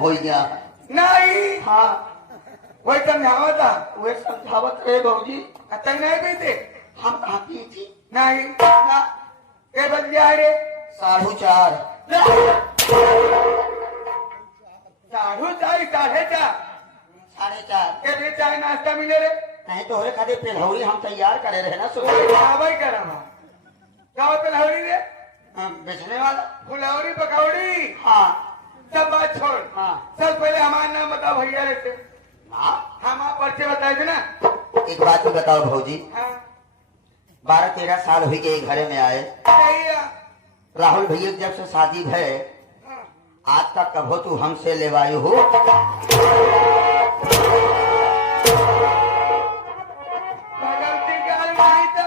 हो गया नहीं हाँ वही समझावा था वे समझावत रहे भाजी तय नहीं पीते हम कहाँ पी थी नहीं ना के बज गया रे 4:30 साढ़ू चाय 4:30 4:30 के लिए चाय नाश्ता मिले रे नहीं तो होरे खातिर पेलहौरी हम तैयार करे रहे ना सुबह खावा ही करा क्या पे लहड़ी रे बेचने वाला फुलौरी पकौड़ी हाँ सब बात छोड़ हाँ सब पहले हमारा नाम बताओ भैया रे से हाँ हम आप पर्चे बताए थे ना एक बात भी बताओ भाजी हाँ 12-13 साल हुई के घरे में आए सही है राहुल भैया जब से शादी भय हाँ। आज तक कभो तू हमसे लेवायु हो गलती क्या नहीं तो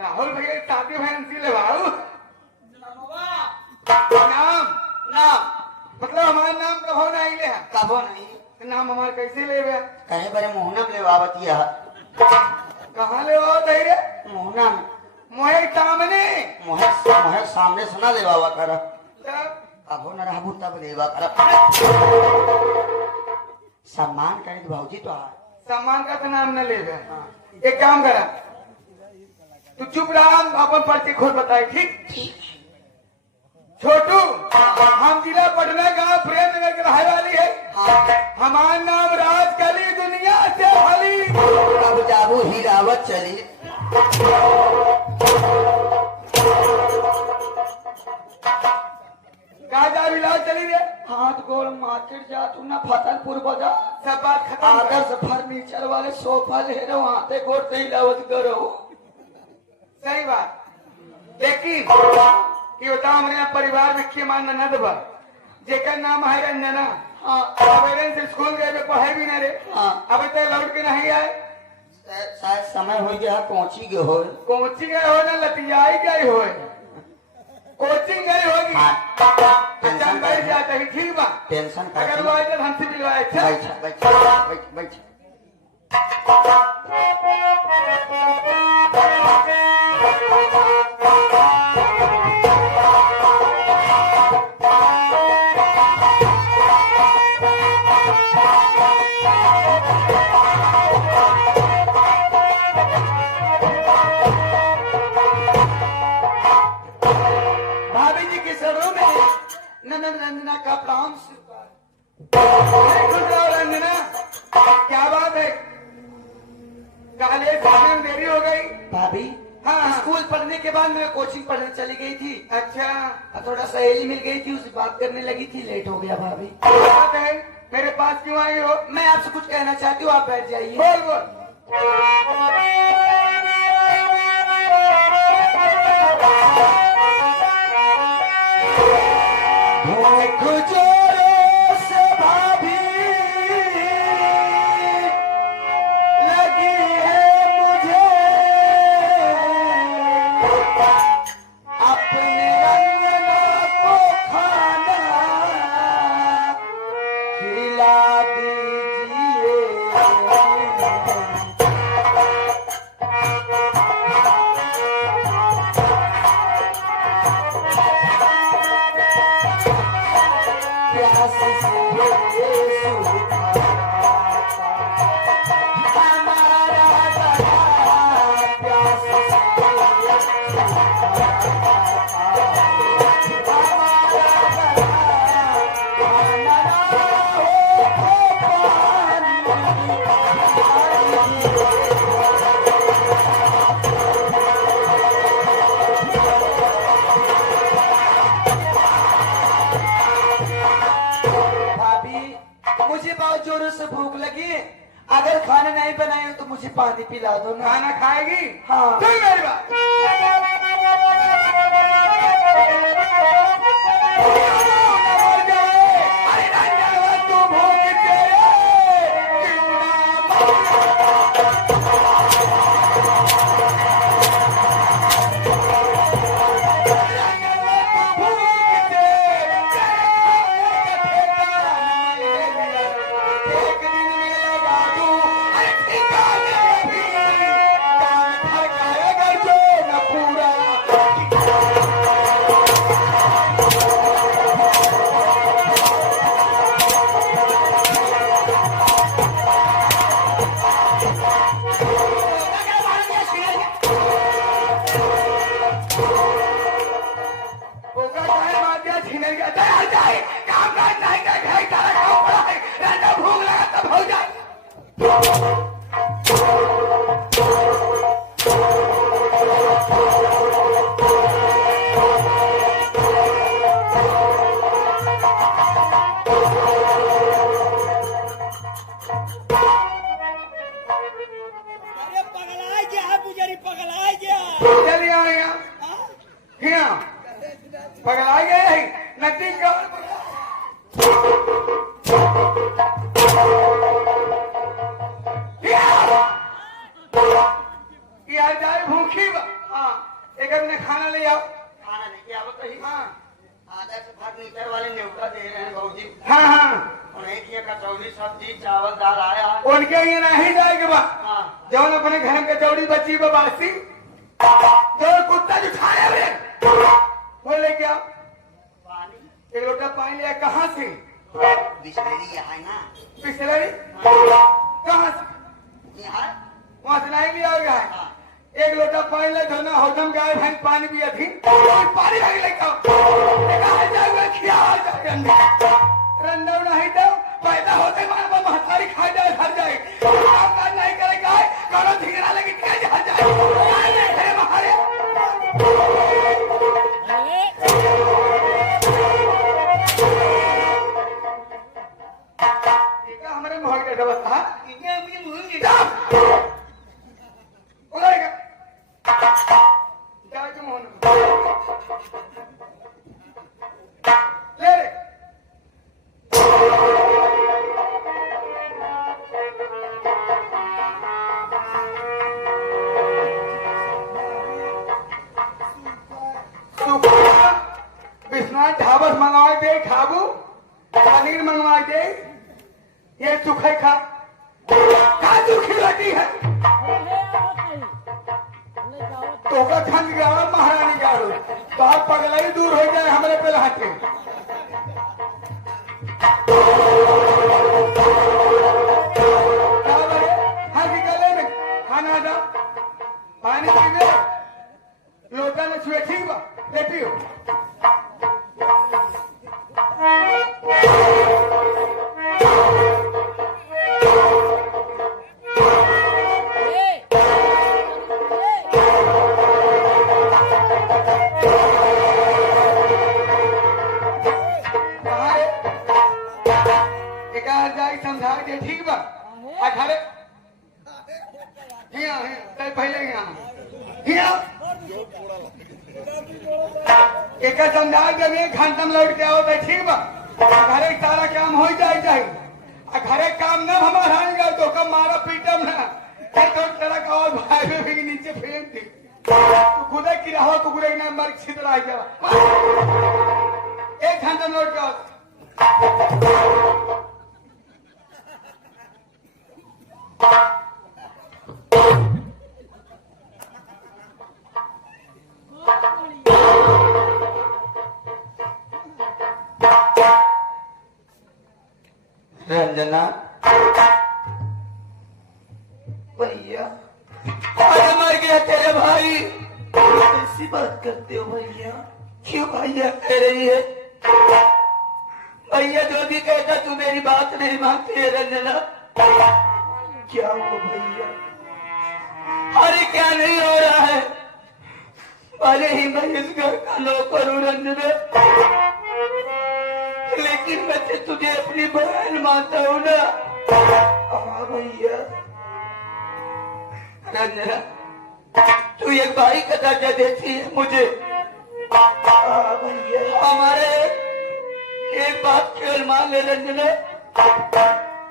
राहुल भैया शादी बहन सी ले भाऊ नाम नाम मतलब हमारा नाम प्रभाव नहीं ले कभो नहीं नाम हमारा कैसे ले गया कहीं बड़े मोहनम लेवावतिया कहाँ ले आओ रे मोहनम मोहे सामने मोहे सामने से ना लेवावा कर तब कभो न रहबू तब लेवा कर सम्मान करे भाजी तो आ सम्मान का तो नाम न ले गया हाँ। एक काम करा तू चुप रहा अपन पर्ची खुद बताए ठीक छोटू हम जिला पटना गांव प्रेमनगर के रहने वाली है हमारा नाम राजकली दुनिया से हली अब जाबू हीरावत चली कहा जा बिलाव चली रे हाथ गोल मार्केट जा तू ना फतेहपुर बाजार सब बात खत्म आदर्श फर्नीचर वाले सोफा ले रहे वहां पे गोरते हिलावत करो सही बात लेकिन कि बताओ हमारे यहाँ परिवार में के मान ननद बा जेकर नाम है रंजना हाँ सवेरे से स्कूल गए पढ़े भी ना रे हाँ अभी तक लौट के नहीं आए शायद समय हो गया पहुंची गए हो कोचिंग गए हो ना लतियाई गए हो कोचिंग गए होगी अच्छा हम बैठ जाते हैं ठीक बा टेंशन का अगर वो आए तो हमसे मिलवाए बैठ बैठ बैठ भाभी जी के सरों में ननद रंजना का प्रणाम रंजना क्या बात है कॉलेज पढ़ने में देरी हो गई भाभी हाँ स्कूल पढ़ने के बाद मैं कोचिंग पढ़ने चली गई थी अच्छा थोड़ा सहेली मिल गई थी उससे बात करने लगी थी लेट हो गया भाभी क्या बात है मेरे पास क्यों आई हो मैं आपसे कुछ कहना चाहती हूँ आप बैठ जाइए बोल बोल जोरों से भाभी लगी है मुझे अपने रंगना को खाना खिला दीजिए प्यास से हमारा गला प्यास मुझे बहुत जोरों से भूख लगी है अगर खाना नहीं बनाए हो तो मुझे पानी पिला दो ना खाना खाएगी हाँ सुन मेरी बात अरे रंजना तू भूख तेरे क्यों ना पूरा जरी पगला गया चलिए आओ यहाँ पगला गए है नदी का यार जाए भूखी बा हाँ एक अपने खाना ले आओ खाना लेके आओ तो ही हाँ आधा से फर्नीचर वाले न्योता दे रहे हैं भाजी हाँ हाँ उन्हें की कचौड़ी सब्जी चावल दाल आया है। उनके ये नहीं जाएगा बा हाँ जौन अपने घर में कचौड़ी बची बा बासी जो कुत्ता जो खाया रे वो ले क्या पानी एक लोटा पानी लिया कहाँ से बिस्लेरी यहाँ है ना बिस्लरी कहाँ से यहाँ वहां से नहीं लिया गया है हाँ एक लोटा पानी ले धोना होटम गाय भैंस पानी पिया थी पानी भाग लेके आओ जाओगे खिया रंडा नहीं तो पैदा होते मार महतारी खा जाए घर जाए काम काज नहीं करेगा करो ठिकरा लगी घर जाए हमारे हमारे मोहन का व्यवस्था जाए मोहन ले रे विश्वनाथ ढाबस मंगवा दे खाबू पनीर मंगवा दे ये सुखे खा सूखी रोटी है तो का ठंड गया महारानी गाड़ो तो आप पगला ही दूर हो जाए हमारे पे लहाटे हाँ जी गले में खाना दो पानी पीने लोटा ने छुए ठीक बा ले पियो समझा के ठीक बा अठारे पहले एक समझा के घंटा में लौट के आओ तो ठीक बा घरे सारा काम हो जाए घरे काम न हमारा गया तो कब मारा पीटम ना तो सड़क और भाई भी नीचे फेंक दी खुदा की रहा कुकुरे ने मर छितरा गया एक घंटा में लौट के आओ रंजना भैया अरे मर गया तेरे भाई ऐसी बात करते हो भैया क्यों भैया कह रही है भैया जो भी कहता तू मेरी बात नहीं मानती है रंजना क्या हो भैया अरे क्या नहीं हो रहा है भले ही मैं इस घर का नौकर हूँ रंजना लेकिन मैं तुझे अपनी बहन मानता हूँ ना हाँ भैया रंजना तू एक भाई का दर्जा देती है मुझे हाँ भैया हमारे एक बात केवल मान ले रंजना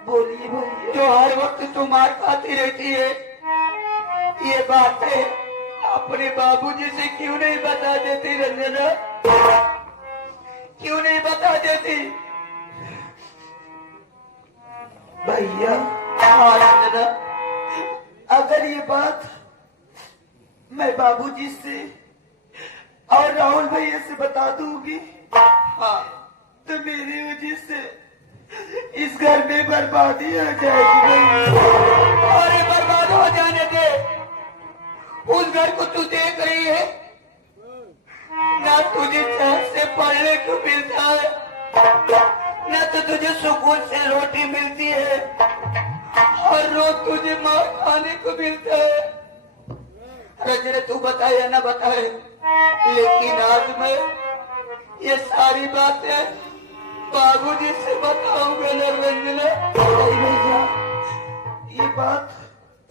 बोलिए भैया जो हर वक्त तू मार खाती रहती है ये बातें अपने बाबूजी से क्यों नहीं बता देती रंजना क्यों नहीं बता देती भैया हाँ रंजना अगर ये बात मैं बाबूजी से और राहुल भैया से बता दूंगी हाँ तो मेरी वजह से इस घर में बर्बादी हो जाएगी अरे बर्बाद हो जाने दे उस घर को तू देख रही है ना तुझे चैन से पढ़ने को मिलता है ना तो तुझे सुकून से रोटी मिलती है और रोज तुझे मार खाने को मिलता है रंजना तू बताए या ना बताए लेकिन आज मैं ये सारी बातें बाबूजी से बताऊंगा ना रंजना भैया ये बात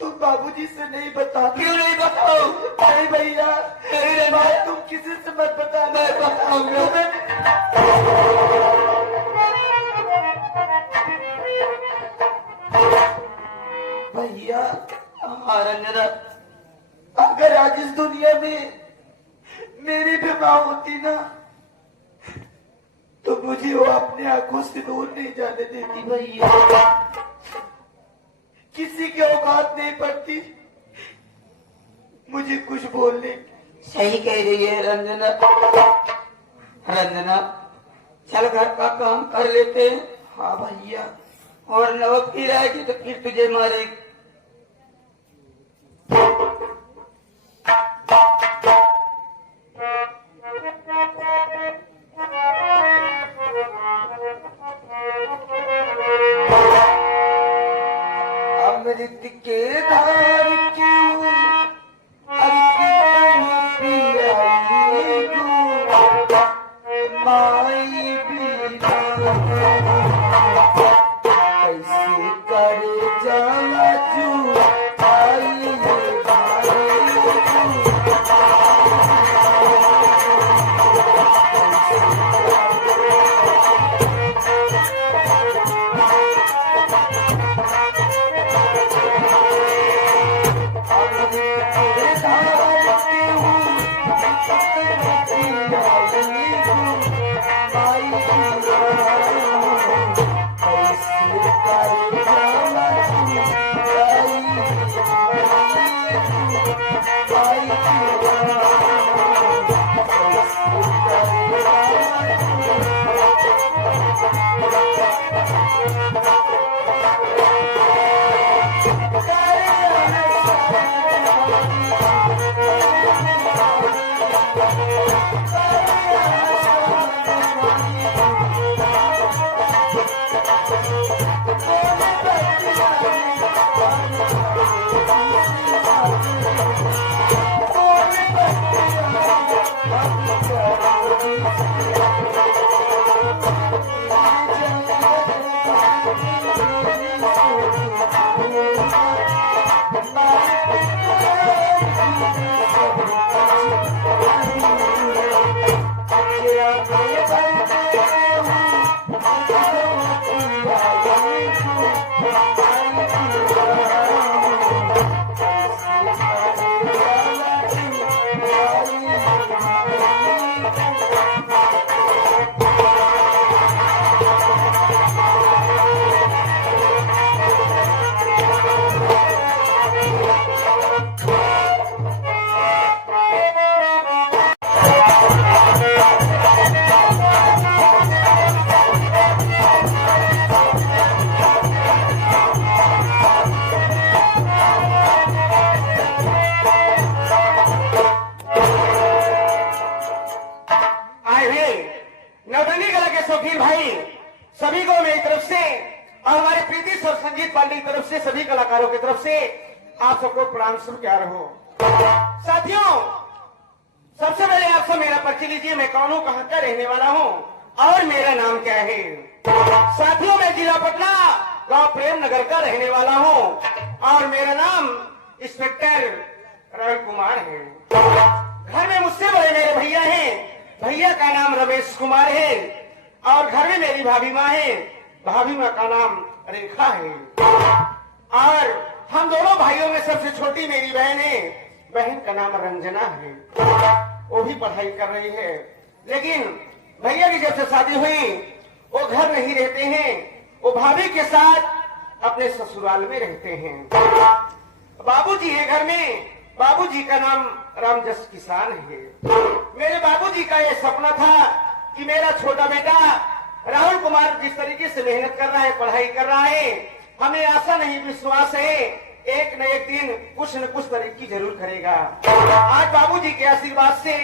तू बाबूजी बाबूजी से नहीं बता। क्यों नहीं बताओ? नहीं भैया, नहीं बात तुम किसी से मत बताना। मैं बताऊंगा। भैया हाँ रंजना, अगर आज इस दुनिया में मेरी भी माँ होती ना तो मुझे वो अपने आंखों से दूर नहीं जाने देती भैया। किसी की औकात नहीं पड़ती मुझे कुछ बोलने की। सही कह रही है रंजना। रंजना, चल घर का काम कर लेते हैं। हाँ भैया। और नवक की रहेगी तो फिर तुझे मारेगी। अमृत के धार क्यों अमृत पियाई गो माई बिना कैसे करे जाला जू आई नवरंगी कला के शौकीन भाई सभी को मेरी तरफ से और हमारे प्रीति और संगीत पांडे की तरफ से सभी कलाकारों की तरफ से आप सबको प्रणाम शुरू क्या रहो। साथियों, सबसे पहले आप सब मेरा परिचय लीजिए। मैं कौन हूँ, कहाँ का रहने वाला हूँ और मेरा नाम क्या है। साथियों, मैं जिला पटना गांव प्रेम नगर का रहने वाला हूँ और मेरा नाम इंस्पेक्टर रवि कुमार है। घर में मुझसे बड़े मेरे भैया हैं। भैया का नाम रमेश कुमार है और घर में मेरी भाभी माँ है। भाभी माँ का नाम रेखा है और हम दोनों भाइयों में सबसे छोटी मेरी बहन है। बहन का नाम रंजना है, वो भी पढ़ाई कर रही है। लेकिन भैया की जब से शादी हुई वो घर नहीं रहते हैं, वो भाभी के साथ अपने ससुराल में रहते हैं। बाबूजी है घर में। बाबूजी का नाम रामजस किसान है। मेरे बाबूजी का यह सपना था कि मेरा छोटा बेटा राहुल कुमार जिस तरीके से मेहनत कर रहा है, पढ़ाई कर रहा है, हमें आशा नहीं विश्वास है एक न एक दिन कुछ न कुछ तरक्की जरूर करेगा। आज बाबूजी के आशीर्वाद से,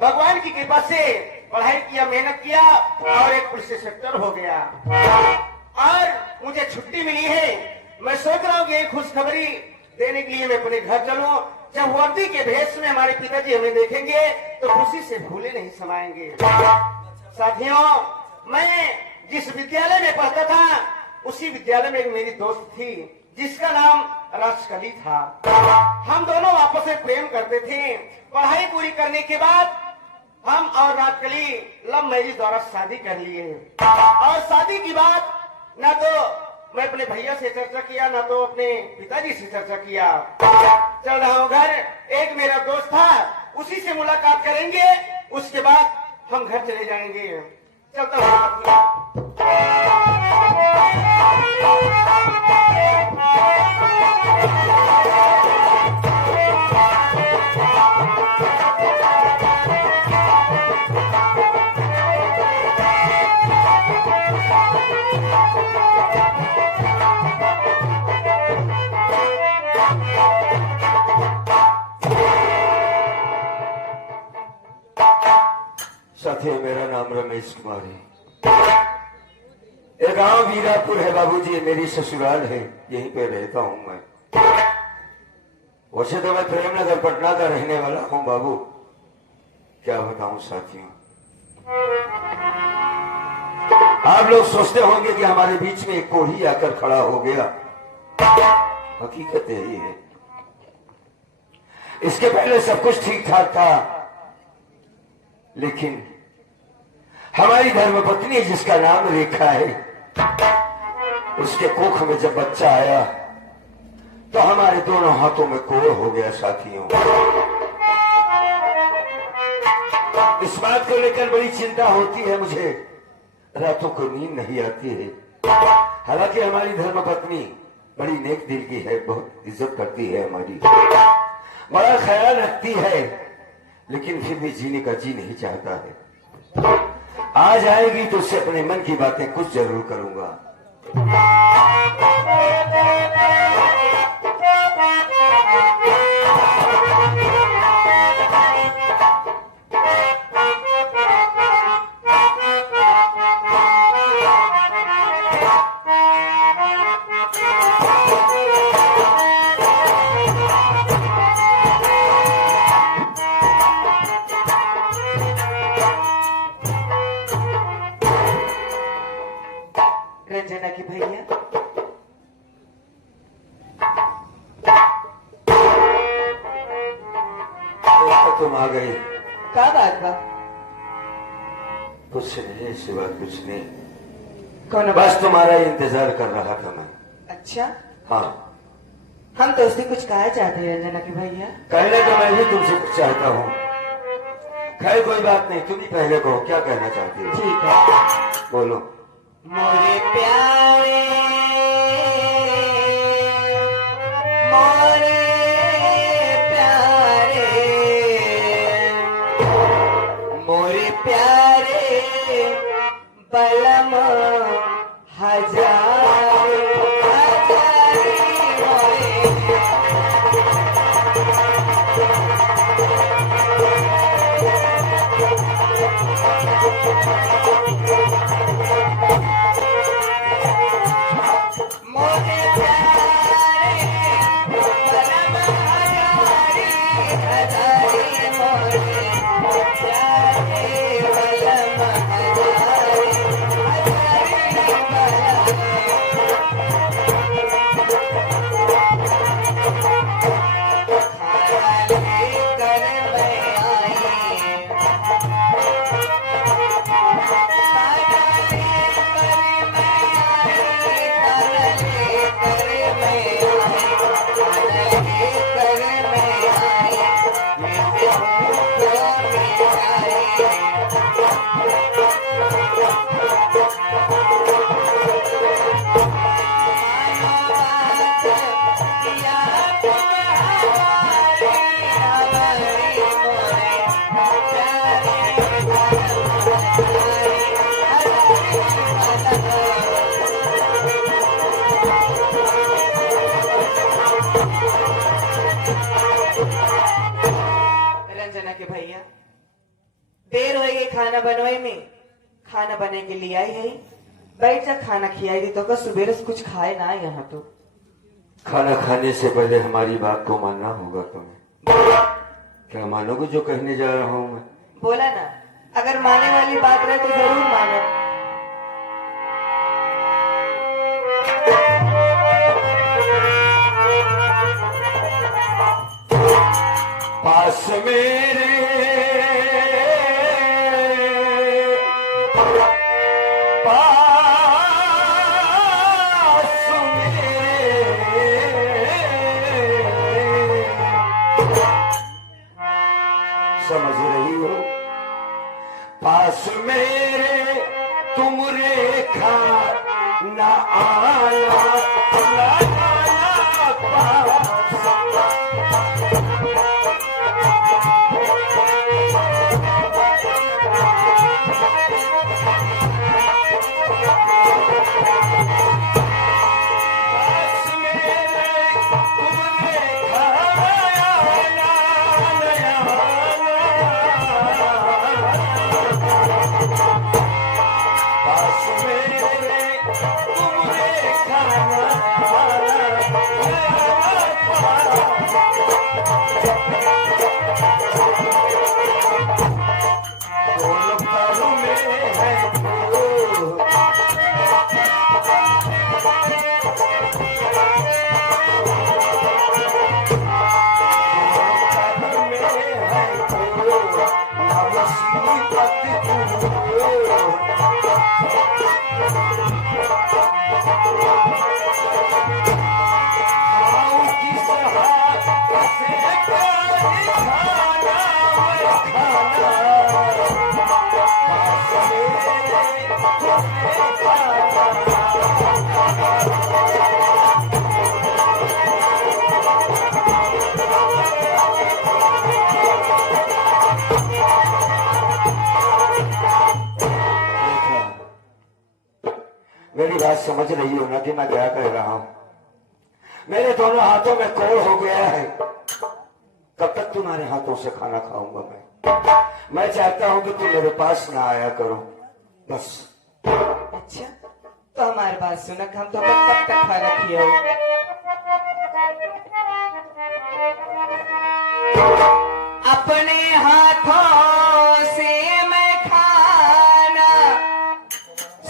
भगवान की कृपा से पढ़ाई किया, मेहनत किया और एक पुलिस इंस्पेक्टर हो गया और मुझे छुट्टी मिली है। मैं सोच रहा हूँ कि एक खुशखबरी देने के लिए मैं अपने घर चलूं। जब वर्दी के भेष में हमारे पिताजी हमें देखेंगे तो खुशी से भूले नहीं समाएंगे। साथियों, मैं जिस विद्यालय में पढ़ता था उसी विद्यालय में एक मेरी दोस्त थी जिसका नाम राजकली था। हम दोनों आपस में प्रेम करते थे। पढ़ाई पूरी करने के बाद हम और राजकली लव मैरिज द्वारा शादी कर लिए और शादी की बात ना तो मैं अपने भैया से चर्चा किया ना तो अपने पिताजी से चर्चा किया। चल रहा हूँ घर, एक मेरा दोस्त था उसी से मुलाकात करेंगे, उसके बाद हम घर चले जाएंगे। चलता हूँ। साथियों, मेरा नाम रमेश कुमार है। ये गांव वीरापुर है बाबूजी, मेरी ससुराल है, यहीं पे रहता हूं मैं। वैसे तो मैं प्रेमनगर पटना का रहने वाला हूं बाबू। क्या बताऊं साथियों, आप लोग सोचते होंगे कि हमारे बीच में एक कोढ़ी आकर खड़ा हो गया। हकीकत यही है, इसके पहले सब कुछ ठीक ठाक था, लेकिन हमारी धर्मपत्नी जिसका नाम रेखा है, उसके कोख में जब बच्चा आया तो हमारे दोनों हाथों में कोढ़ हो गया साथियों। इस बात को लेकर बड़ी चिंता होती है मुझे, रातों को नींद नहीं आती है। हालांकि हमारी धर्मपत्नी बड़ी नेक दिल की है, बहुत इज्जत करती है हमारी, बड़ा ख्याल रखती है, लेकिन फिर भी जीने का जी नहीं चाहता है। आज आएगी तो उससे अपने मन की बातें कुछ जरूर करूंगा। रंजना की भैया, तुम आ गई। क्या बात बा? कुछ नहीं, सिवा कुछ नहीं, कौन बस तुम्हारा इंतजार कर रहा था मैं। अच्छा, हाँ, हम तो उससे कुछ कहा चाहते हैं रंजना की भैया। कहने तो मैं भी तुमसे कुछ चाहता हूँ। खैर कोई बात नहीं, तुम ही पहले कहो क्या कहना चाहती हो। ठीक है, बोलो। मोरे प्यारे, मोरे प्यारे, मोरे प्यारे बलम हजारे हजारे मोरे। मोरे प्यारे बलम हजारे हजारे मोरे प्यारे बलम हजारे हजारे बलम। रंजना के भैया, देर हो गई खाना बनवाई में, खाना बने के लिए आई है, बैठ जा खाना खिलाई दी तो सुबह से कुछ खाए ना यहाँ तो। खाना खाने से पहले हमारी बात को मानना होगा तुम्हें। क्या मानोगे जो कहने जा रहा हूं मैं? बोला ना, अगर माने वाली बात रहे तो जरूर मानो। पास मेरे पास मेरे समझ रही हो पास मेरे तुम रेखा न आना न आना पास मेरी बात समझ रही हो ना कि मैं क्या कह रहा हूं? मेरे दोनों हाथों में कोड़ हो गया है। कब तक तुम्हारे हाथों से खाना खाऊंगा मैं चाहता हूं कि तुम मेरे पास ना आया करो बस। अच्छा तो हमारी बात सुना हम तो कब तक खाना खिया अपने हाथों से मैं खाना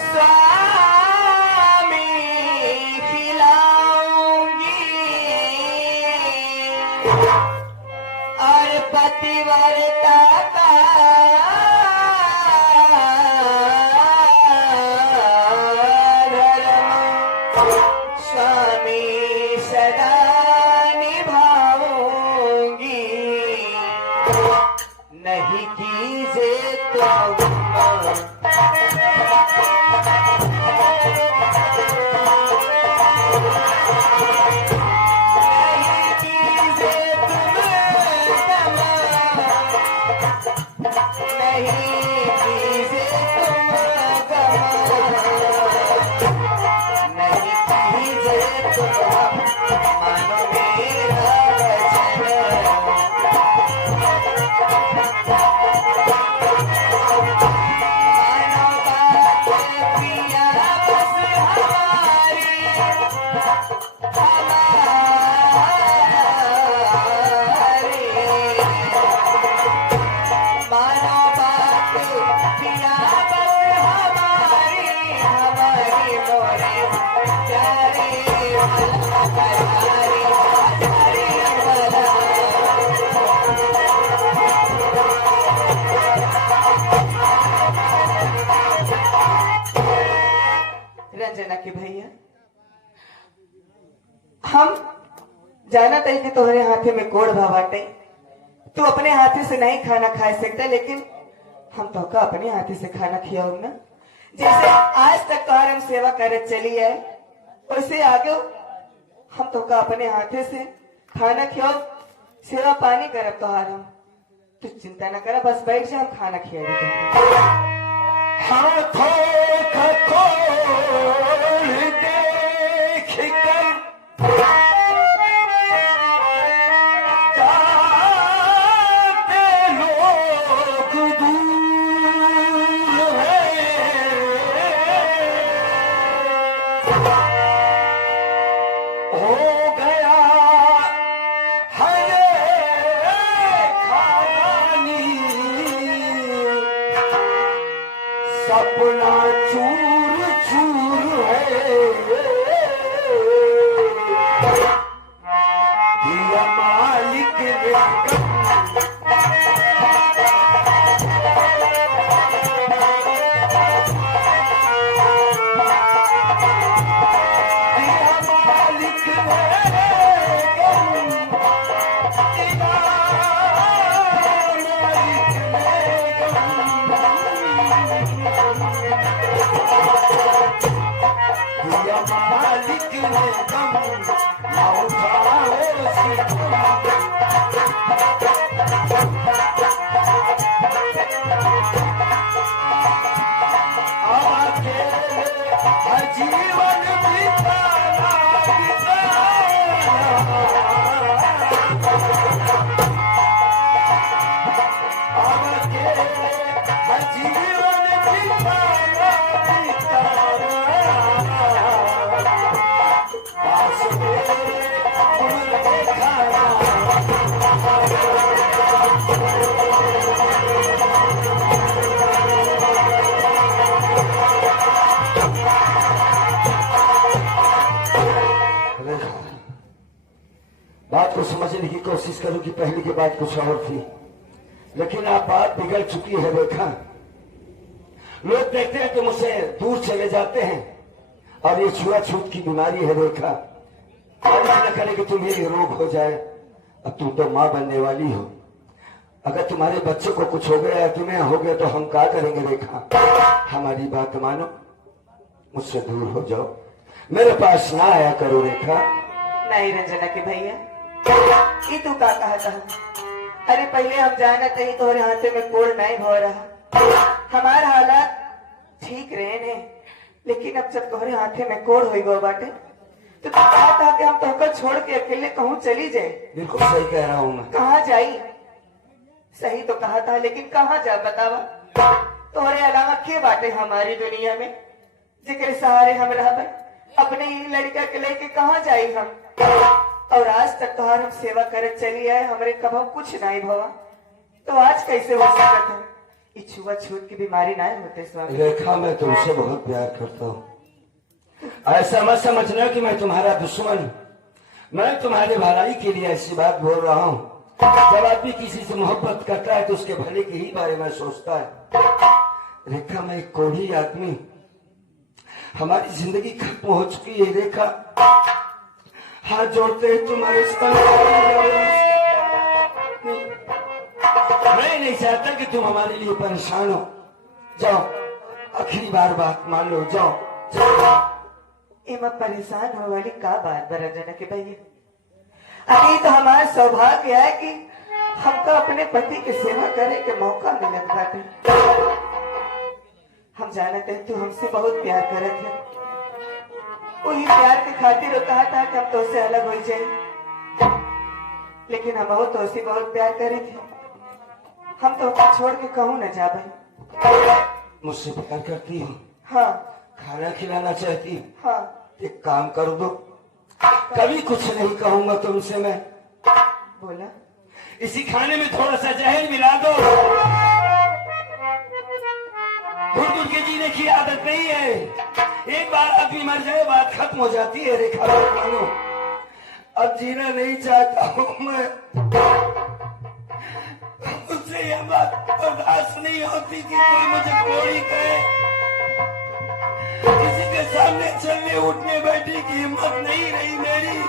स्वामी खिलाऊंगी और पतिव्रता का स्वामी सदा निभाऊंगी नहीं कीजे तो रंजना के भैया हम जाना तई कि तुम्हारे हाथे में कोड़ भावाटे तू अपने हाथे से नहीं खाना खा सकता लेकिन हम तो का अपने हाथे से खाना खियाओ ना जैसे आज तक तो हम सेवा करत चली है वैसे आगे हम तो का अपने हाथे से खाना खियाओ सेवा पानी करब तो हम तू चिंता न करा बस बैठ जा हम खाना खिया हाथों का कोड़ देख कर जाते लोग दूर हैं हो गया हरे खानी सपना चूर चूर है दिया मालिक ने में दम ना उठाओ जीवन बिताना जीवन पास मेरे उम्र दिखाना बात को समझने की कोशिश करूं कि पहले की बात कुछ और थी, लेकिन आप बात बिगड़ चुकी है। देखा, लोग देखते हैं कि मुझसे दूर चले जाते हैं और ये छुआछूत की बीमारी है। देखा, न करे कि तुम्हें ये रोग हो जाए। अब तुम तो माँ बनने वाली हो, अगर तुम्हारे बच्चों को कुछ हो गया या तुम्हें हो गया तो हम क्या करेंगे। देखा, हमारी बात मानो, मुझसे दूर हो जाओ, मेरे पास ना आया करो। रेखा, नहीं रंजना के भैया, ये तू का कहा था? अरे पहले हम जाना चाहिए तो हाथे में कोड़ नहीं हो रहा, हमारा हालात ठीक रहे ने, लेकिन अब जब तुम्हारे हाथे में कोड़ हो गो बाटे तो तू कहा था कि हम तुमको छोड़ के अकेले कहूँ चली जाए। बिल्कुल सही कह रहा हूँ मैं। कहाँ जाई? सही तो कहा था, लेकिन कहाँ जा बतावा? तुम्हारे अलावा के बाटे हमारी दुनिया में जिक्र सहारे हम रह अपने ही लड़का के लेके कहाँ जाई हम? और आज तक तो हम सेवा करे चली आए, हमरे कभी कुछ नहीं भवा, तो आज कैसे हो सकता है? ये छुआछूत की बीमारी नहीं होते स्वामी। रेखा, मैं तुमसे बहुत प्यार करता हूँ, ऐसा मत समझना कि मैं तुम्हारा दुश्मन। मैं तुम्हारे भलाई के लिए ऐसी बात बोल रहा हूँ। जब आदमी किसी से मोहब्बत करता है तो उसके भले के ही बारे में सोचता है। रेखा, मैं एक कोढ़ी आदमी, हमारी जिंदगी खत्म हो चुकी है। रेखा, हाथ जोड़ते हैं तुम्हारे मैं नहीं चाहता कि तुम हमारे लिए परेशान हो। जाओ, आखिरी बार बात मान लो, जाओ। इमा परेशान हो वाली का बात रंजना के भैया? अरे तो हमारा सौभाग्य है कि हमको अपने पति की सेवा करे के मौका मिलत बाटे। हम जानते हैं तू हमसे बहुत प्यार करत है, वही प्यार के खातिर कहा था कि हम तो से अलग हो जाए, लेकिन हम तो से बहुत प्यार करे थे, हम तो छोड़ के कहूँ न जा भाई। मुझसे प्यार करती हो? हाँ। खाना खिलाना चाहती? हाँ। एक काम कर दो, कभी कुछ नहीं कहूंगा तुमसे मैं। बोला, इसी खाने में थोड़ा सा जहर मिला दो। दूर के जीने की आदत नहीं है, एक बार आदमी मर जाए बात खत्म हो जाती है। रेखा, मानो अब जीना नहीं चाहता हूँ मैं। मुझसे यह बात बर्दाश्त नहीं होती कि कोई मुझे कोड़ी कहे, किसी के सामने चलने उठने बैठने की हिम्मत नहीं रही मेरी।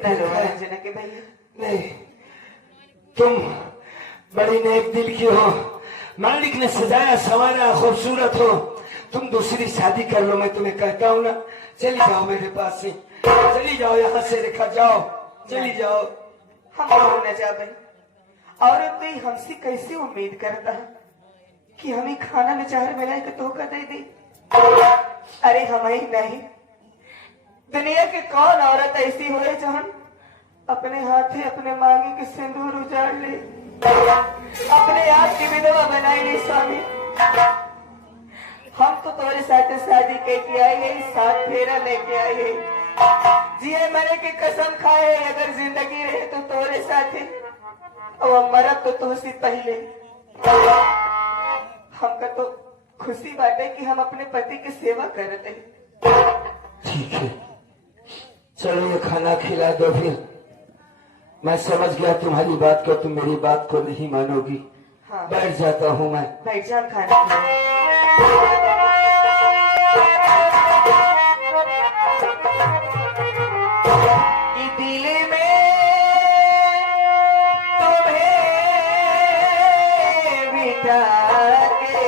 रंजना के भैया, नहीं, तुम बड़ी नेक दिल की हो, मालिक ने सजाया संवारा खूबसूरत हो, तुम दूसरी शादी कर लो। मैं तुम्हें कहता हूँ ना, चली जाओ मेरे पास से, चली जाओ यहाँ से। रेखा, जाओ, चली जाओ। हम न जा भाई, और कोई हमसे कैसे उम्मीद करता है कि हमें खाना में जहर मिलाए के धोखा दे दी? अरे हम ही नहीं, दुनिया के कौन औरत ऐसी हुए जहन अपने हाथे अपने मांगे के सिंदूर उजाड़ ले, अपने आप की विधवा बनाई ली स्वामी। हम तो तुम्हारे साथ शादी के आई है, साथ फेरा लेके आई है, जिए मरे की कसम खाए, अगर जिंदगी रहे तो तुम्हारे साथ ही, और मरब तो तुझसे पहले। हमका तो खुशी बाटे कि हम अपने पति की सेवा करते। ठीक है, चलो ये खाना खिला दो। फिर मैं समझ गया तुम्हारी बात को, तुम मेरी बात को नहीं मानोगी। हाँ। बैठ जाता हूँ मैं। बैठ जा, खाना दिल में तुम्हें बिठा के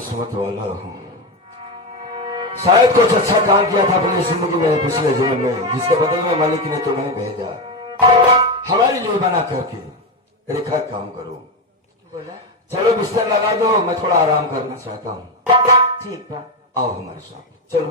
किस्मत वाला हूँ। शायद कुछ अच्छा काम किया था अपनी जिंदगी में पिछले जीवन में, जिसके बदले में मालिक ने तुम्हें भेजा हमारे लिए बना करके। रेखा काम करो, बोला चलो बिस्तर लगा दो, मैं थोड़ा आराम करना चाहता हूँ। ठीक बा। आओ हमारे साथ चलो।